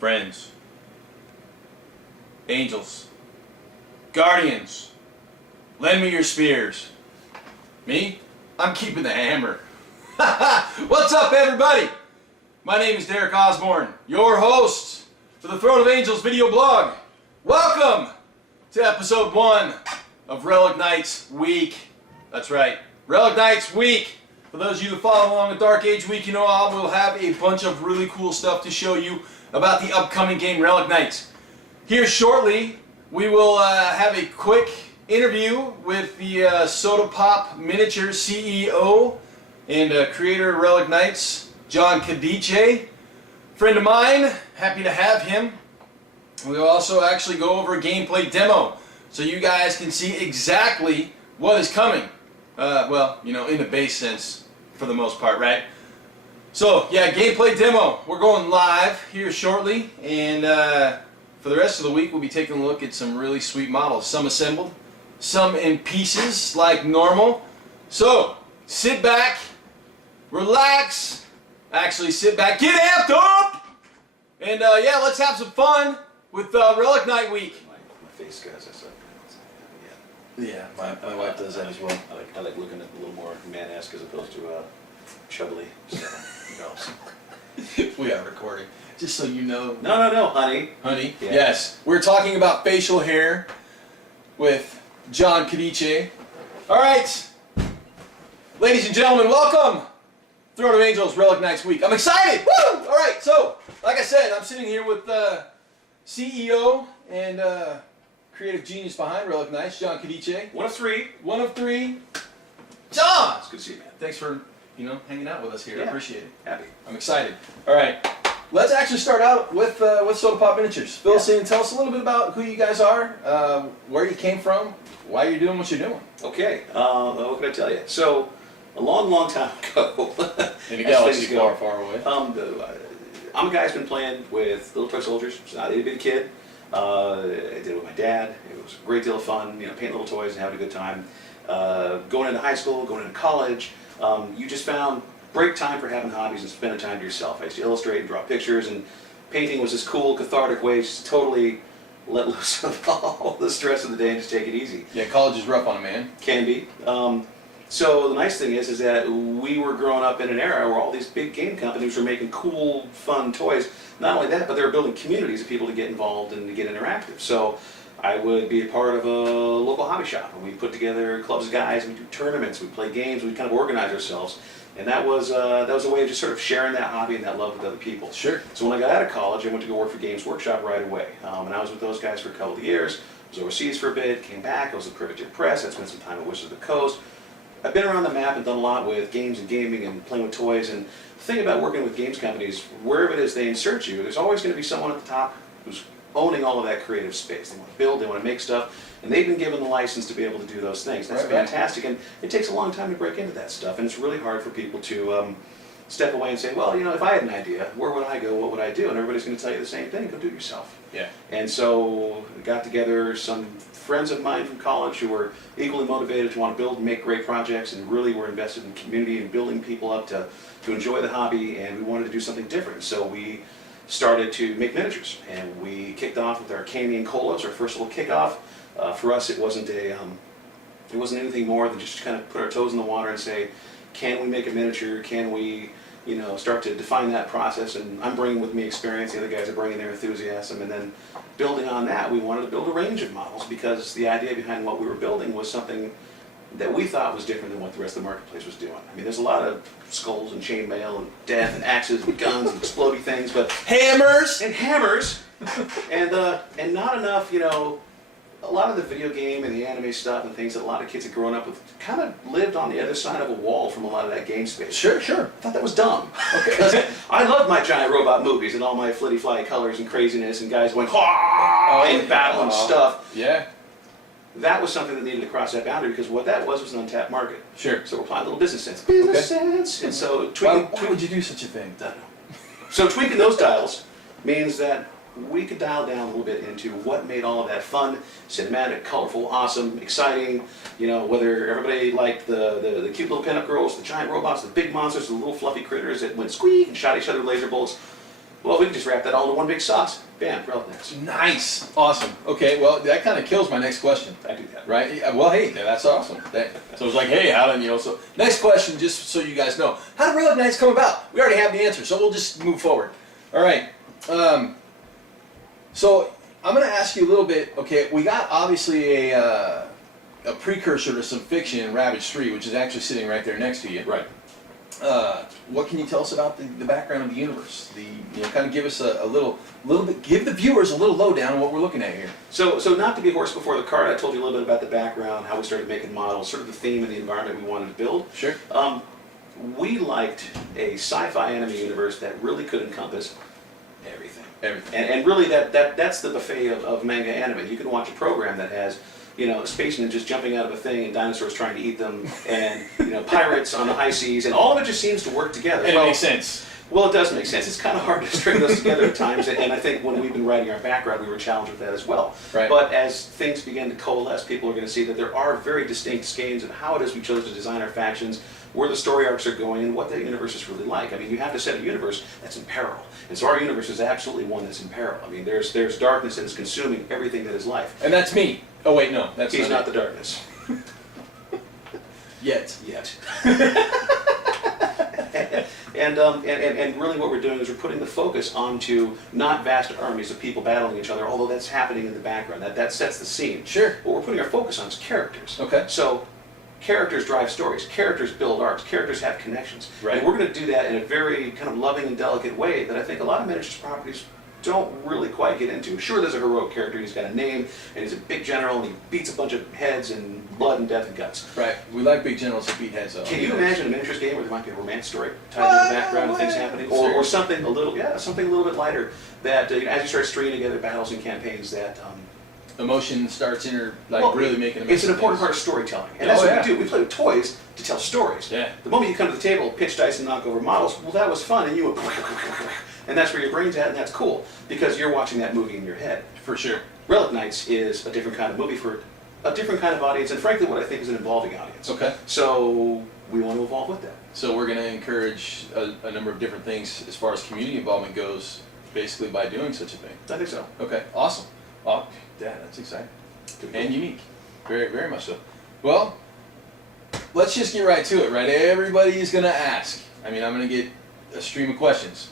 friends, angels, guardians, lend me your spears. Me? I'm keeping the hammer. What's up, everybody? My name is Derek Osborne, your host for the Throne of Angels video blog. Welcome to episode 1 of Relic Knights Week. That's right, Relic Knights Week. For those of you that follow along with Dark Age Week, you know I will have a bunch of really cool stuff to show you about the upcoming game Relic Knights. Here shortly, we will have a quick interview with the SodaPopMiniatures CEO and creator of Relic Knights, John Cadice. Friend of mine, happy to have him. We'll also actually go over a gameplay demo so you guys can see exactly what is coming. Well, you know, in the base sense for the most part, right? So, yeah, gameplay demo. We're going live here shortly, and for the rest of the week, we'll be taking a look at some really sweet models. Some assembled, some in pieces like normal. So, sit back, relax, actually sit back, get amped up, and yeah, let's have some fun with Relic Knight Week. My face, guys, I said. Yeah, my wife does that as well. I like looking at a little more man-esque as opposed to chubbly. So, who knows? We are recording. Just so you know. No, honey. Honey? Yeah. Yes. We're talking about facial hair with John Cadice. Alright. Ladies and gentlemen, welcome. Throne of Angels, Relic Knights Week. I'm excited! Woo! Alright, so, like I said, I'm sitting here with CEO and creative genius behind Relic Knights, John Cadice. One of three. One of three. John! It's good to see you, man. Thanks for, hanging out with us here. I appreciate it. Happy. I'm excited. All right, let's actually start out with SodaPopMiniatures. Fill us in. Tell us a little bit about who you guys are, where you came from, why you're doing what you're doing. Okay. What can I tell you? So, a long time ago. In a galaxy far, far away. I'm a guy who's been playing with little toy soldiers. It's not a big kid. I did it with my dad. It was a great deal of fun, painting little toys and having a good time. Going into high school, going into college, you just found break time for having hobbies and spending time to yourself. I used to illustrate and draw pictures, and painting was this cool, cathartic way to totally let loose of all the stress of the day and just take it easy. Yeah, college is rough on a man. Can be. So the nice thing is that we were growing up in an era where all these big game companies were making cool, fun toys. Not only that, but they were building communities of people to get involved and to get interactive. So I would be a part of a local hobby shop, and we put together clubs of guys, we do tournaments, we play games, we kind of organize ourselves. And that was a way of just sort of sharing that hobby and that love with other people. Sure. So when I got out of college, I went to go work for Games Workshop right away. And I was with those guys for a couple of years. I was overseas for a bit, came back, I was at Privateer Press, I spent some time at Wizards of the Coast. I've been around the map and done a lot with games and gaming and playing with toys, and the thing about working with games companies, wherever it is they insert you, there's always going to be someone at the top who's owning all of that creative space. They want to build, they want to make stuff, and they've been given the license to be able to do those things. That's fantastic, and it takes a long time to break into that stuff, and it's really hard for people to step away and say, well, if I had an idea, where would I go, what would I do? And everybody's going to tell you the same thing, go do it yourself. Yeah. And so we got together some friends of mine from college who were equally motivated to want to build and make great projects, and really were invested in community and building people up to enjoy the hobby, and we wanted to do something different. So we started to make miniatures, and we kicked off with our Canyon Colas, our first little kickoff. For us, it wasn't anything more than just to kind of put our toes in the water and say, can we make a miniature? Can we start to define that process? And I'm bringing with me experience, the other guys are bringing their enthusiasm, and then building on that, we wanted to build a range of models, because the idea behind what we were building was something that we thought was different than what the rest of the marketplace was doing. I mean, there's a lot of skulls and chainmail and death and axes and guns and explodey things, but hammers and not enough, a lot of the video game and the anime stuff and things that a lot of kids had grown up with kind of lived on the other side of a wall from a lot of that game space. Sure. I thought that was dumb. Okay. I love my giant robot movies and all my flitty-fly colors and craziness and guys going, and battle and stuff. Yeah. That was something that needed to cross that boundary, because what that was an untapped market. Sure. So we're applying a little business sense. Business sense. And so why would you do such a thing? I don't know. So tweaking those dials means that we could dial down a little bit into what made all of that fun, cinematic, colorful, awesome, exciting. Whether everybody liked the cute little pinup girls, the giant robots, the big monsters, the little fluffy critters that went squeak and shot each other with laser bolts. Well, we can just wrap that all into one big sauce. Bam, Relic Knights. Nice. Awesome. Okay, well, that kind of kills my next question. I do that. Right? Yeah, well, hey, that's awesome. So it's like, hey, how did, so next question, just so you guys know. How did Relic Knights come about? We already have the answer, so we'll just move forward. All right. So I'm going to ask you a little bit, okay, we got obviously a precursor to some fiction in Ravage 3, which is actually sitting right there next to you. Right. What can you tell us about the background of the universe? Kind of give us a little bit, give the viewers a little lowdown on what we're looking at here. So not to be a horse before the cart, I told you a little bit about the background, how we started making models, sort of the theme and the environment we wanted to build. Sure. We liked a sci-fi anime universe that really could encompass everything. Everything. And really that's the buffet of manga anime. You can watch a program that has, space ninjas jumping out of a thing and dinosaurs trying to eat them, and pirates on the high seas, and all of it just seems to work together. And it makes sense. Well, it does make sense. It's kind of hard to string those together at times, and I think when we've been writing our background, we were challenged with that as well. Right. But as things begin to coalesce, people are going to see that there are very distinct schemes of how it is we chose to design our factions, where the story arcs are going, and what that universe is really like. I mean, you have to set a universe that's in peril. And so our universe is absolutely one that's in peril. I mean, there's darkness that is consuming everything that is life. And that's me. Oh wait, no, that's He's not it. the darkness. Yet. And really what we're doing is we're putting the focus onto not vast armies of people battling each other, although that's happening in the background. That sets the scene. Sure. What we're putting our focus on is characters. Okay. So characters drive stories. Characters build arcs. Characters have connections. Right. And we're going to do that in a very kind of loving and delicate way that I think a lot of miniatures properties don't really quite get into. Sure, there's a heroic character, he's got a name, and he's a big general, and he beats a bunch of heads and blood and death and guts. Right. We like big generals that beat heads up. Can you imagine a miniatures game where there might be a romance story tied to the background of things happening? Or something a little bit lighter that, as you start stringing together battles and campaigns that... emotion starts really making a mess. It's an important part of storytelling. And that's what we do. We play with toys to tell stories. Yeah. The moment you come to the table, pitch dice and knock over models, well, that was fun, and you went... And that's where your brain's at, and that's cool, because you're watching that movie in your head. For sure. Relic Knights is a different kind of movie for a different kind of audience, and frankly, what I think is an evolving audience. Okay. So we want to evolve with that. So we're going to encourage a number of different things as far as community involvement goes, basically by doing such a thing. I think so. Okay. Awesome. Oh, Dad, that's exciting. And unique. Very, very much so. Well, let's just get right to it, right? Everybody's going to ask. I mean, I'm going to get a stream of questions.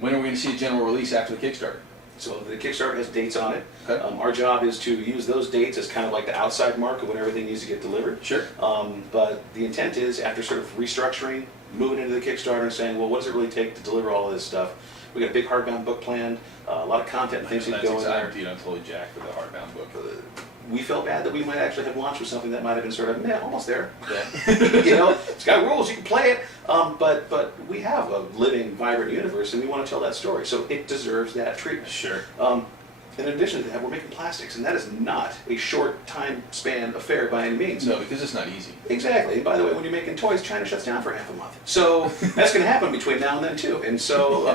When are we going to see a general release after the Kickstarter? So the Kickstarter has dates on it. Okay. Our job is to use those dates as kind of like the outside mark of when everything needs to get delivered. Sure. But the intent is, after sort of restructuring, moving into the Kickstarter and saying, well, what does it really take to deliver all of this stuff? We got a big hardbound book planned, a lot of content and things that go in there. Dude, I'm totally jacked for the hardbound book. We felt bad that we might actually have launched with something that might have been sort of, almost there. Yeah. It's got rules, you can play it, but we have a living, vibrant universe, and we want to tell that story, so it deserves that treatment. Sure. In addition to that, we're making plastics, and that is not a short time span affair by any means. No, because it's not easy. Exactly. And by the way, when you're making toys, China shuts down for half a month. So that's going to happen between now and then, too. And so,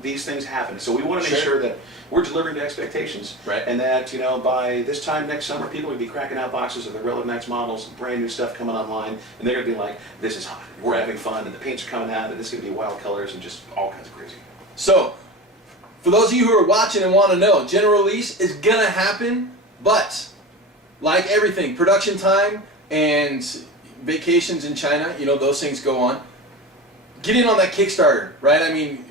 these things happen. So we want to make sure that we're delivering to expectations. Right. And that, by this time next summer, people will be cracking out boxes of the Relic Knights models, brand new stuff coming online, and they're going to be like, this is hot. We're having fun, and the paints are coming out, and this is going to be wild colors and just all kinds of crazy. So, for those of you who are watching and want to know, general release is going to happen, but like everything, production time and vacations in China, those things go on. Get in on that Kickstarter, right? I mean,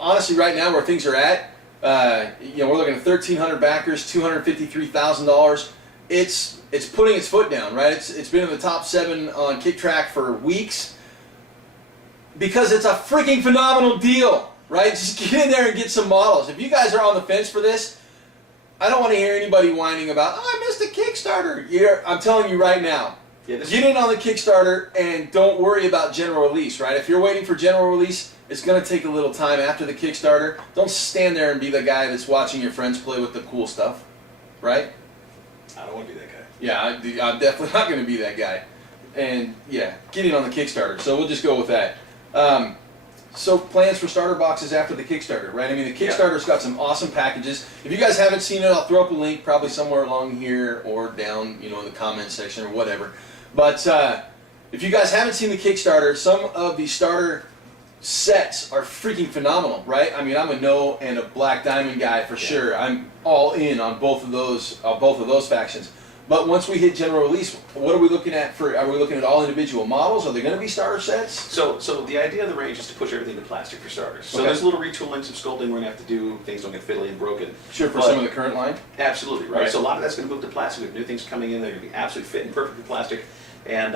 honestly, right now where things are at, we're looking at 1,300 backers, $253,000. It's putting its foot down, right? It's been in the top 7 on KickTrack for weeks because it's a freaking phenomenal deal, right? Just get in there and get some models. If you guys are on the fence for this, I don't want to hear anybody whining about, I missed the Kickstarter. I'm telling you right now, get in on the Kickstarter and don't worry about general release, right? If you're waiting for general release, it's going to take a little time after the Kickstarter. Don't stand there and be the guy that's watching your friends play with the cool stuff, right? I don't want to be that guy. Yeah, I'm definitely not going to be that guy. And yeah, get in on the Kickstarter. So we'll just go with that. So plans for starter boxes after the Kickstarter, right? I mean, the Kickstarter's got some awesome packages. If you guys haven't seen it, I'll throw up a link probably somewhere along here or down, in the comments section or whatever. But if you guys haven't seen the Kickstarter, some of the starter sets are freaking phenomenal, right? I mean, I'm a no and a Black Diamond guy for sure. I'm all in on both of those factions. But once we hit general release, what are we looking at for? Are we looking at all individual models? Are they going to be starter sets? So the idea of the range is to push everything to plastic for starters. So Okay. there's a little retooling, some sculpting we're going to have to do. Things don't get fiddly and broken. Sure, for But- some of the current line. Absolutely, right? Right. So a lot of that's going to move to plastic. We have new things coming in that are going to be absolutely fit and perfect for plastic. And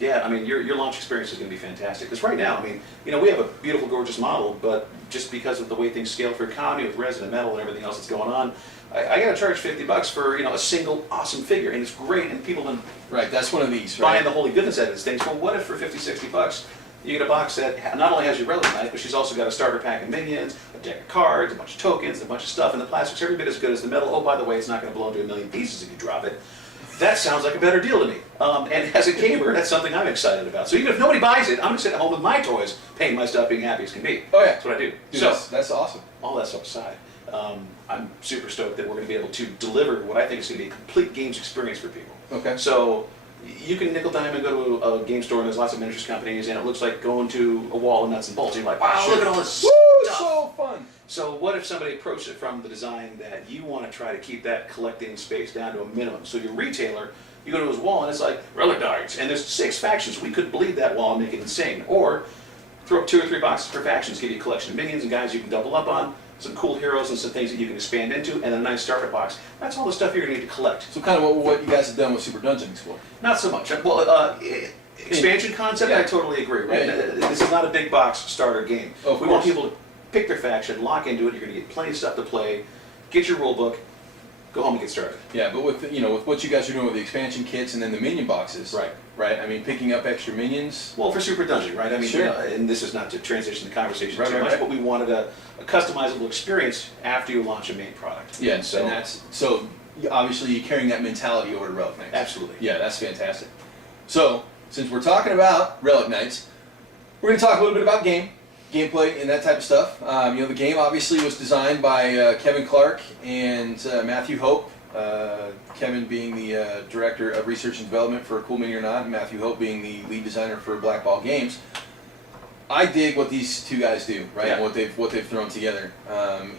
yeah, I mean, your launch experience is going to be fantastic. Because right now, I mean, you know, we have a beautiful, gorgeous model, but just because of the way things scale for economy with resin and metal and everything else that's going on, I got to charge $50 for, you know, a single awesome figure, and it's great, and people have been Right, that's one of these, right? buying the holy goodness out of these things. Well, what if for $50-$60 you get a box that not only has your Relic Knight, but she's also got a starter pack of minions, a deck of cards, a bunch of tokens, a bunch of stuff, and the plastic's every bit as good as the metal. Oh, by the way, it's not going to blow into a million pieces if you drop it. That sounds like a better deal to me. And as a gamer, that's something I'm excited about. So even if nobody buys it, I'm going to sit at home with my toys, paying my stuff, being happy as can be. Oh yeah, That's what I do. Dude, So that's awesome. all that stuff aside, I'm super stoked that we're going to be able to deliver what I think is going to be a complete games experience for people. Okay. So you can nickel dime and go to a game store, and there's lots of miniatures companies, and it looks like going to a wall of nuts and bolts. And you're like, wow, Sure. look at all this Woo, stuff. so fun. So what if somebody approached it from the design that you want to try to keep that collecting space down to a minimum? So your retailer, you go to his wall, and it's like, Relic Knights, and there's 6 factions. We could bleed that wall and make it insane. Or throw up 2 or 3 boxes per factions, give you a collection of minions and guys you can double up on, some cool heroes and some things that you can expand into, and a nice starter box. That's all the stuff you're going to need to collect. So kind of what you guys have done with Super Dungeon Explorer. Not so much. Well, expansion concept, Yeah. I totally agree, right? Yeah. This is not a big box starter game. Of We want course. people to pick their faction, lock into it, you're going to get plenty of stuff to play, get your rule book, go home and get started. Yeah, but with with what you guys are doing with the expansion kits and then the minion boxes. Right. Right. I mean, picking up extra minions. Well, for Super Dungeon, right? I mean, Sure. and this is not to transition the conversation Right, too right, much, right. but we wanted a customizable experience after you launch a main product. Yeah. And so And that's obviously you're carrying that mentality over to Relic Knights. absolutely. Yeah, that's fantastic. So since we're talking about Relic Knights, we're going to talk a little bit about gameplay, and that type of stuff. The game obviously was designed by Kevin Clark and Matthew Hope. Kevin being the director of research and development for Cool Mini or Not, and Matthew Hope being the lead designer for Black Ball Games. I dig what these two guys do, right? Yeah. What they've thrown together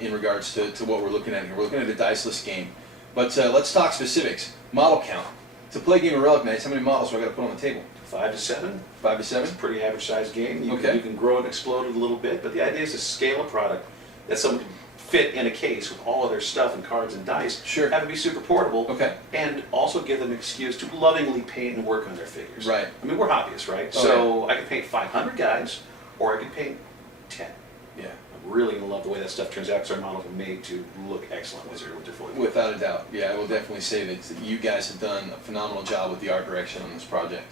in regards to what we're looking at here. We're looking at a diceless game, but let's talk specifics. Model count. To play a game of Relic Knights, how many models do I got to put on the table? 5 to 7. 5 to It's 7. a pretty average sized game. Okay. You can grow and explode it a little bit, but the idea is to scale a product that someone can fit in a case with all of their stuff and cards and dice. Sure. Have it be super portable. Okay. And also give them an excuse to lovingly paint and work on their figures. Right. I mean, we're hobbyists, right? Oh, So I could paint 500 guys, or I could paint 10. Yeah. I'm really going to love the way that stuff turns out because our models are made to look excellent with their fully. Without a doubt, yeah, I will definitely say that you guys have done a phenomenal job with the art direction on this project.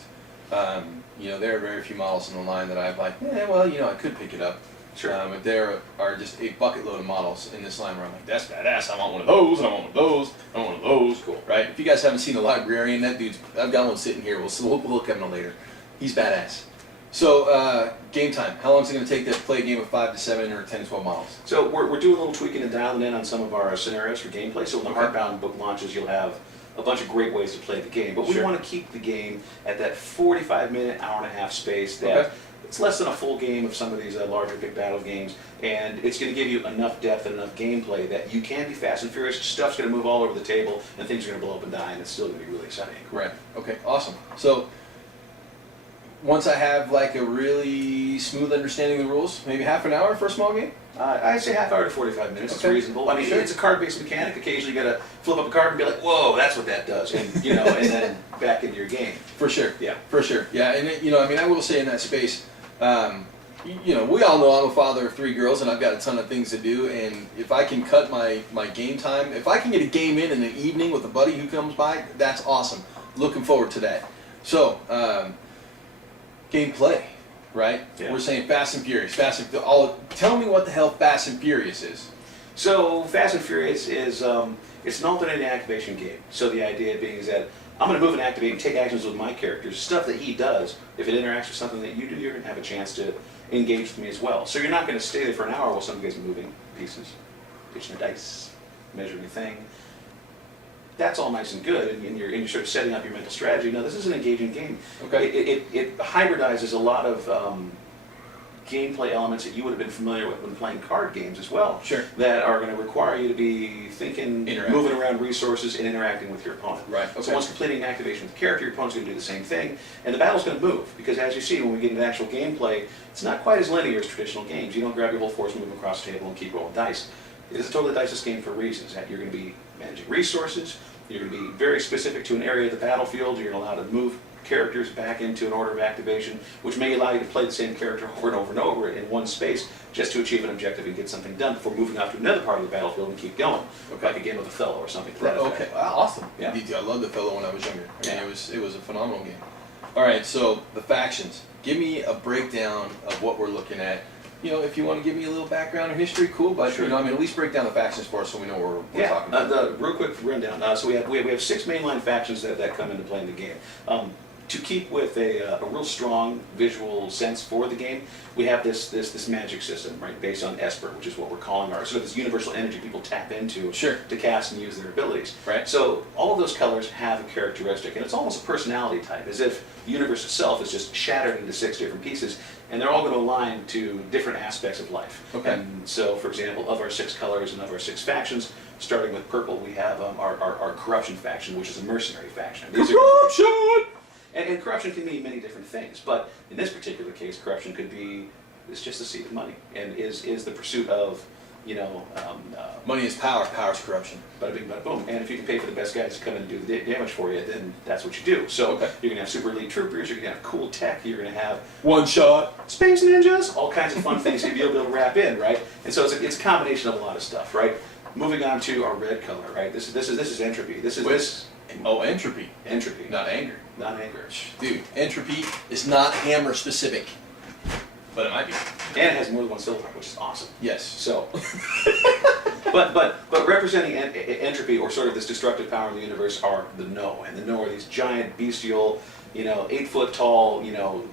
There are very few models in the line that I'm like, I could pick it up. Sure. But there are just a bucket load of models in this line where I'm like, that's badass, I want one of those, and I want one of those, I want one of those. Cool. Right? If you guys haven't seen the Librarian, that dude's, I've got one sitting here, we'll look at him later. He's badass. So, game time. How long is it going to take to play a game of 5 to 7 or 10 to 12 models? So we're doing a little tweaking and dialing in on some of our scenarios for gameplay. So when the Okay. Heartbound book launches, you'll have a bunch of great ways to play the game. But we Sure. want to keep the game at that 45-minute, hour-and-a-half space that Okay. it's less than a full game of some of these larger big battle games. And it's going to give you enough depth and enough gameplay that you can be fast and furious. Stuff's going to move all over the table, and things are going to blow up and die, and it's still going to be really exciting. Right. Okay, awesome. So, once I have like a really smooth understanding of the rules, maybe half an hour for a small game? I'd say half hour to 45 minutes. Okay. It's reasonable. I mean, Sure. it's a card-based mechanic. Occasionally, you got to flip up a card and be like, "Whoa, that's what that does," and and then back into your game. For sure. Yeah. For sure. Yeah, and I will say in that space, we all know I'm a father of 3 girls and I've got a ton of things to do, and if I can cut my game time, if I can get a game in the evening with a buddy who comes by, that's awesome. Looking forward to that. So, gameplay, right? Yeah. We're saying Fast and Furious. Tell me what the hell Fast and Furious is. So, Fast and Furious is it's an alternating activation game. So the idea being is that I'm going to move and activate and take actions with my characters. Stuff that he does, if it interacts with something that you do, you're going to have a chance to engage with me as well. So you're not going to stay there for an hour while some guy's moving pieces, pitching a dice, measuring a thing. That's all nice and good, and you're sort of setting up your mental strategy. No, this is an engaging game. Okay. It hybridizes a lot of gameplay elements that you would have been familiar with when playing card games as well. Sure. That are going to require you to be thinking, moving around resources, and interacting with your opponent. Right. Okay. So once completing an activation with the character, your opponent's going to do the same thing, and the battle's going to move. Because as you see, when we get into actual gameplay, it's not quite as linear as traditional games. You don't grab your whole force, move across the table, and keep rolling dice. It is a totally diceless game for reasons. That you're going to be managing resources, you're going to be very specific to an area of the battlefield, you're going to allow to move characters back into an order of activation, which may allow you to play the same character over and over and over in one space just to achieve an objective and get something done before moving out to another part of the battlefield and keep going. Okay. Like a game of Othello or something to that effect. Okay, wow, awesome. Yeah. I loved Othello when I was younger. I mean, Yeah. it was a phenomenal game. All right, so the factions. Give me a breakdown of what we're looking at. You know, if you want to give me a little background or history, cool. But Sure. you know, I mean, at least break down the factions for us so we know what we're talking about. The real quick rundown. So we have 6 mainline factions that come into play in the game. To keep with a real strong visual sense for the game, we have this magic system, right, based on Esper, which is what we're calling our sort of this universal energy people tap into Sure. to cast and use their abilities. Right. So all of those colors have a characteristic, and it's almost a personality type, as if the universe itself is just shattered into 6 different pieces, and they're all going to align to different aspects of life. Okay. And so, for example, of our 6 colors and of our 6 factions, starting with purple, we have our corruption faction, which is a mercenary faction. Corruption! And corruption can mean many different things, but in this particular case, corruption could be, it's just the seed of money, and is the pursuit of, Money is power, power is corruption. bada bing, bada boom. And if you can pay for the best guys to come in and do the damage for you, then that's what you do. So Okay. you're going to have super elite troopers, you're going to have cool tech, you're going to have One shot. space ninjas, all kinds of fun things that you'll be able to wrap in, right? And so it's a combination of a lot of stuff, right? Moving on to our red color, right? This is entropy. This Oh, entropy. entropy, Not anger. not anger. Dude, entropy is not hammer specific. But it might be. And it has more than one syllable, which is awesome. Yes. So, but representing entropy, or sort of this destructive power in the universe, are the No, and the No are these giant bestial, 8-foot tall,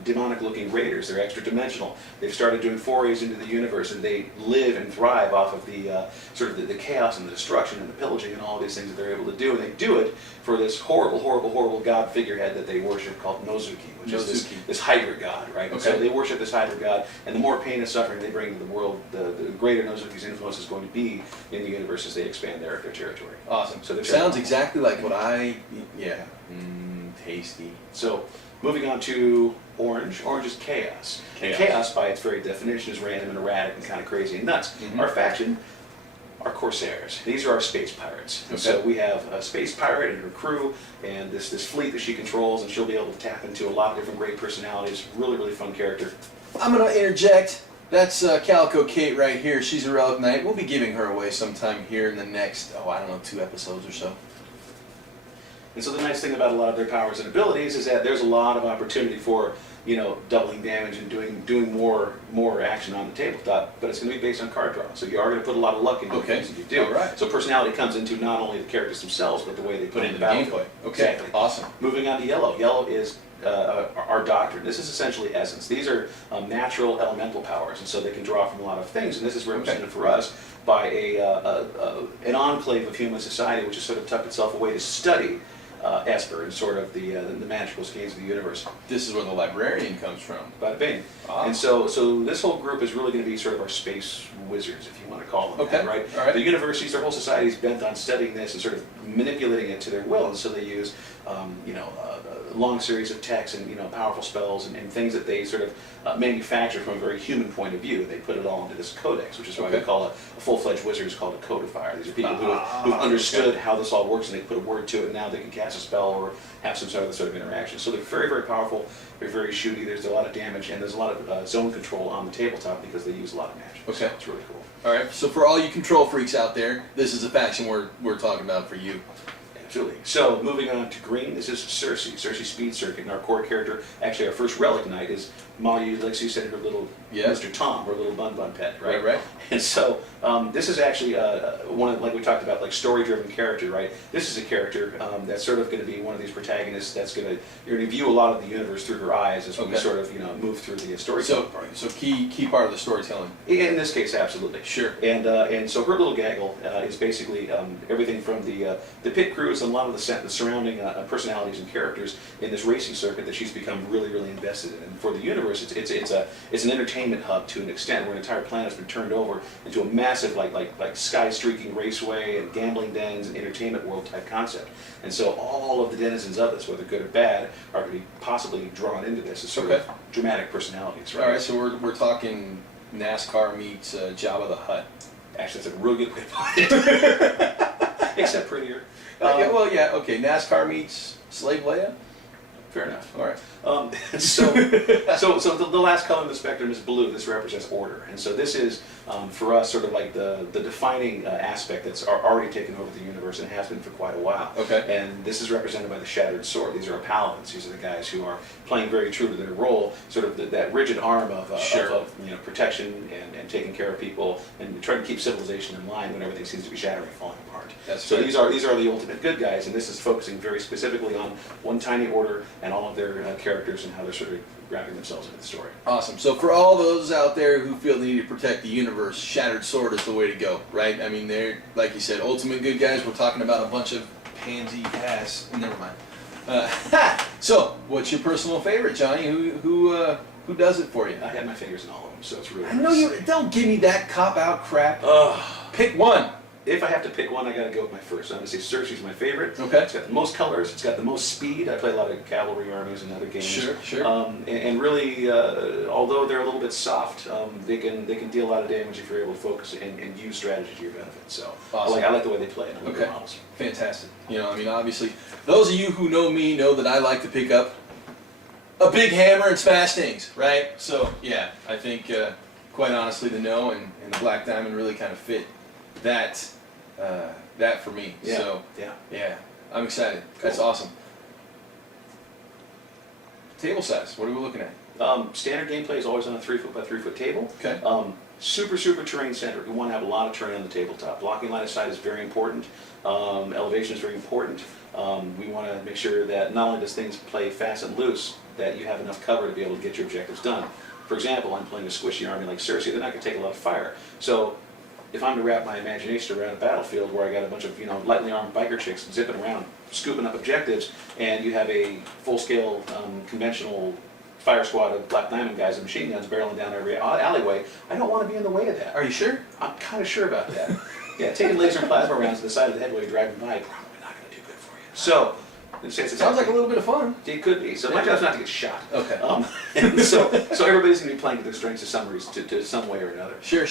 demonic-looking raiders. They're extra-dimensional. They've started doing forays into the universe, and they live and thrive off of the sort of the chaos and the destruction and the pillaging and all of these things that they're able to do. And they do it for this horrible, horrible, horrible god figurehead that they worship called Nozuki, which is this Hydra god, right? And so they worship this Hydra god, and the more pain and suffering they bring to the world, the greater Nozuki's influence is going to be in the universe as they expand their territory. Awesome. So sounds exactly like what yeah. Tasty. So, moving on to orange. Orange is chaos. Chaos. Chaos, by its very definition, is random and erratic and kind of crazy and nuts. Mm-hmm. Our faction are Corsairs. These are our space pirates. Okay. So we have a space pirate and her crew, and this fleet that she controls, and she'll be able to tap into a lot of different great personalities. Really, really fun character. I'm going to interject. That's Calico Kate right here. She's a Relic Knight. We'll be giving her away sometime here in the next, 2 episodes or so. And so the nice thing about a lot of their powers and abilities is that there's a lot of opportunity for, doubling damage and doing more action on the tabletop, but it's going to be based on card draw. So you are going to put a lot of luck into the things that you do. All right. So personality comes into not only the characters themselves, but the way they Put into the battlefield. gameplay. Okay, Exactly. awesome. Moving on to yellow. Yellow is our doctrine. This is essentially essence. These are natural elemental powers, and so they can draw from a lot of things. And this is represented for us by an enclave of human society, which has sort of tucked itself away to study Esper and sort of the magical schemes of the universe. This is where the librarian comes from. Bada bing. Ah. And so this whole group is really going to be sort of our space wizards, if you want to call them that, right? All right. The universities, their whole society is bent on studying this and sort of manipulating it to their will, and so they use, a long series of texts and powerful spells and things that they sort of manufacture from a very human point of view. They put it all into this codex, which is what we call a full-fledged wizard is called a codifier. These are people who've understood how this all works, and they put a word to it, and now they can cast a spell or have some sort of interaction. So they're very, very powerful. They're very shooty. There's a lot of damage, and there's a lot of zone control on the tabletop because they use a lot of magic. Okay. So it's really cool. All right, so for all you control freaks out there, this is a faction we're talking about for you. Absolutely. So moving on to green, this is Cersei Speed Circuit, and our core character, actually our first Relic Knight, is Mayu, like you said, her little Mr. Tom, her little bun pet, right? Right. And so this is actually one of, like we talked about, like story-driven character, right? This is a character that's sort of going to be one of these protagonists that's you're going to view a lot of the universe through her eyes as we sort of move through the storytelling part. So key part of the storytelling. In this case, absolutely. Sure. And so her little gaggle is basically everything from the pit crews and a lot of the surrounding personalities and characters in this racing circuit that she's become really, really invested in. And for the universe, universe. It's an entertainment hub to an extent where an entire planet has been turned over into a massive like sky streaking raceway and gambling dens and entertainment world type concept. And so all of the denizens of this, whether good or bad, are going to be possibly drawn into this as sort of dramatic personalities. Right? All right, so we're talking NASCAR meets Jabba the Hutt. Actually, that's a real good way to put it. Except prettier. Okay. NASCAR meets Slave Leia. Fair enough. All right. So the last color in the spectrum is blue. This represents order, and so this is for us sort of like the defining aspect that's already taken over the universe and has been for quite a while. Okay. And this is represented by the Shattered Sword. These are our paladins. These are the guys who are playing very true to their role, sort of that rigid arm of protection and taking care of people and trying to keep civilization in line when everything seems to be shattering and falling apart. These are the ultimate good guys, and this is focusing very specifically on one tiny order and all of their characters and how they're sort of wrapping themselves into the story. Awesome. So for all those out there who feel they need to protect the universe, Shattered Sword is the way to go, right? I mean, they're, like you said, ultimate good guys. We're talking about a bunch of pansy ass. Never mind. So, what's your personal favorite, Johnny? Who does it for you? I had my fingers in all of them, so it's really. I know you. Don't give me that cop out crap. Pick one. If I have to pick one, I got to go with my first. I'm going to say Cersei's my favorite. Okay. It's got the most colors. It's got the most speed. I play a lot of cavalry armies and other games. Sure. And really, although they're a little bit soft, they can deal a lot of damage if you're able to focus and use strategy to your benefit. So awesome. I like the way they play and I like the models. Fantastic. Obviously, those of you who know me know that I like to pick up a big hammer and smash things, right? So yeah, I think quite honestly, the No and the Black Diamond really kind of fit that for me. Yeah. So yeah, I'm excited. Cool. That's awesome. Table size. What are we looking at? Standard gameplay is always on a 3-foot by 3-foot table. Okay. Super terrain centered. We want to have a lot of terrain on the tabletop. Blocking line of sight is very important. Elevation is very important. We want to make sure that not only does things play fast and loose, that you have enough cover to be able to get your objectives done. For example, I'm playing a squishy army like Cersei. They're not going to take a lot of fire. So if I'm to wrap my imagination around a battlefield where I got a bunch of lightly armed biker chicks zipping around, scooping up objectives, and you have a full-scale conventional fire squad of Black Diamond guys and machine guns barreling down every alleyway, I don't want to be in the way of that. Are you sure? I'm kind of sure about that. Yeah, taking laser and plasma rounds to the side of the head while you're driving by, probably not going to do good for you. So, sounds like a little bit of fun. It could be. So my job's not to get shot. Okay. And so everybody's going to be playing to their strengths to some way or another. Sure.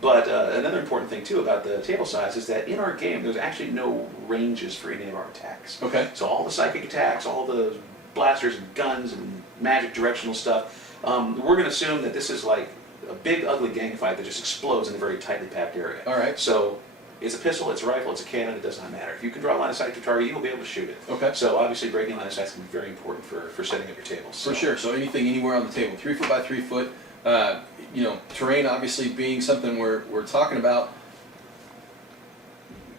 But another important thing too about the table size is that in our game there's actually no ranges for any of our attacks. Okay. So all the psychic attacks, all the blasters and guns and magic directional stuff, we're going to assume that this is like a big ugly gang fight that just explodes in a very tightly packed area. All right. So it's a pistol, it's a rifle, it's a cannon, it does not matter. If you can draw a line of sight to your target, you will be able to shoot it. Okay. So obviously breaking line of sight is going to be very important for setting up your tables. So. For sure. So anything anywhere on the table, 3-foot by 3-foot. Terrain obviously being something we're talking about.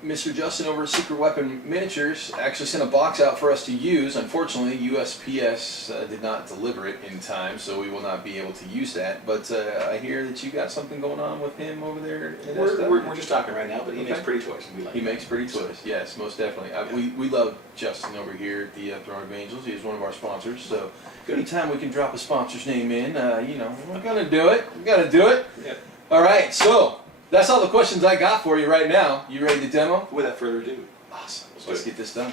Mr. Justin over at Secret Weapon Miniatures actually sent a box out for us to use. Unfortunately, USPS did not deliver it in time, so we will not be able to use that. But I hear that you got something going on with him over there. We're just talking right now, but he makes pretty toys. And we like he makes pretty toys, yes, most definitely. We love Justin over here at the Throne of Angels. He's one of our sponsors, so anytime we can drop a sponsor's name in, we're going to do it. We're going to do it. Yep. All right, so that's all the questions I got for you right now. You ready to demo? Without further ado. Awesome. Let's get this done.